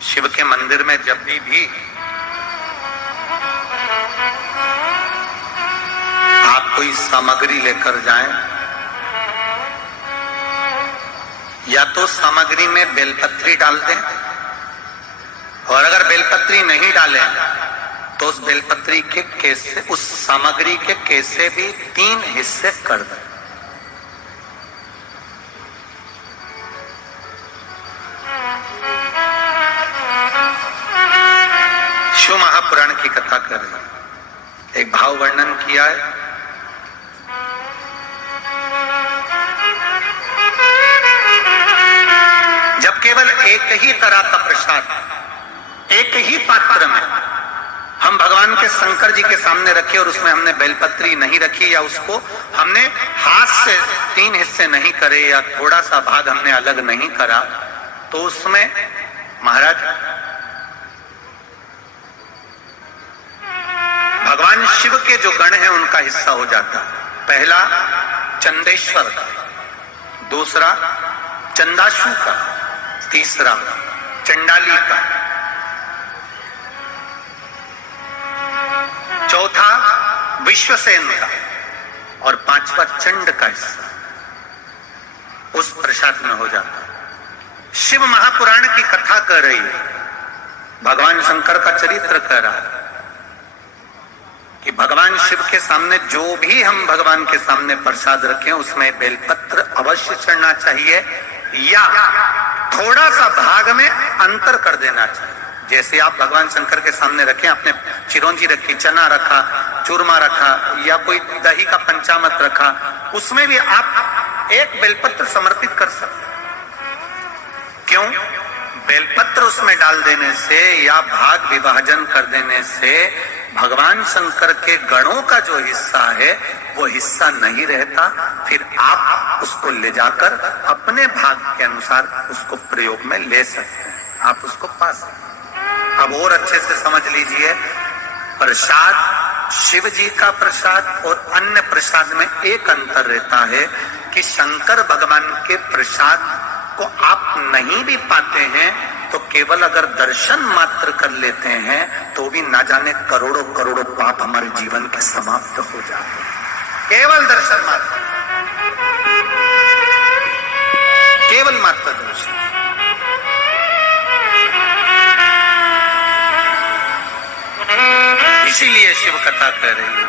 शिव के मंदिर में जब भी आप कोई सामग्री लेकर जाएं, या तो सामग्री में बेलपत्री डाल दें, और अगर बेलपत्री नहीं डालें तो उस बेलपत्री के केसे, उस सामग्री के केसे भी 3 हिस्से कर दें। शिव महापुराण की कथा कर रहे हैं, एक भाव वर्णन किया है। जब केवल एक ही तरह का प्रसाद एक ही पात्र में हम भगवान के शंकर जी के सामने रखे और उसमें हमने बेलपत्री नहीं रखी, या उसको हमने हाथ से 3 हिस्से नहीं करे, या थोड़ा सा भाग हमने अलग नहीं करा, तो उसमें महाराज भगवान शिव के जो गण हैं उनका हिस्सा हो जाता। पहला चंदेश्वर का, दूसरा चंदाशु का, तीसरा चंडाली का, चौथा विश्वसेन का, और 5वां चंड का हिस्सा उस प्रसाद में हो जाता। शिव महापुराण की कथा कर रही है, भगवान शंकर का चरित्र कह रहा है कि भगवान शिव के सामने जो भी हम भगवान के सामने प्रसाद रखें उसमें बेलपत्र अवश्य चढ़ना चाहिए, या थोड़ा सा भाग में अंतर कर देना चाहिए। जैसे आप भगवान शंकर के सामने रखें, आपने चिरौंजी रखी, चना रखा, चूरमा रखा, या कोई दही का पंचामृत रखा, उसमें भी आप एक बेलपत्र समर्पित कर सकते। क्यों? बेलपत्र उसमें डाल देने से या भाग विभाजन कर देने से भगवान शंकर के गणों का जो हिस्सा है वो हिस्सा नहीं रहता। फिर आप उसको ले जाकर अपने भाग के अनुसार उसको प्रयोग में ले सकते हैं, आप उसको पा सकते हैं। अब और अच्छे से समझ लीजिए, प्रसाद, शिव जी का प्रसाद और अन्य प्रसाद में एक अंतर रहता है कि शंकर भगवान के प्रसाद को आप नहीं भी पाते हैं तो केवल अगर दर्शन मात्र कर लेते हैं तो भी ना जाने करोड़ों करोड़ों पाप हमारे जीवन के समाप्त हो जाते हैं। केवल दर्शन मात्र, केवल मात्र दर्शन। इसीलिए शिव कथा कह रही है।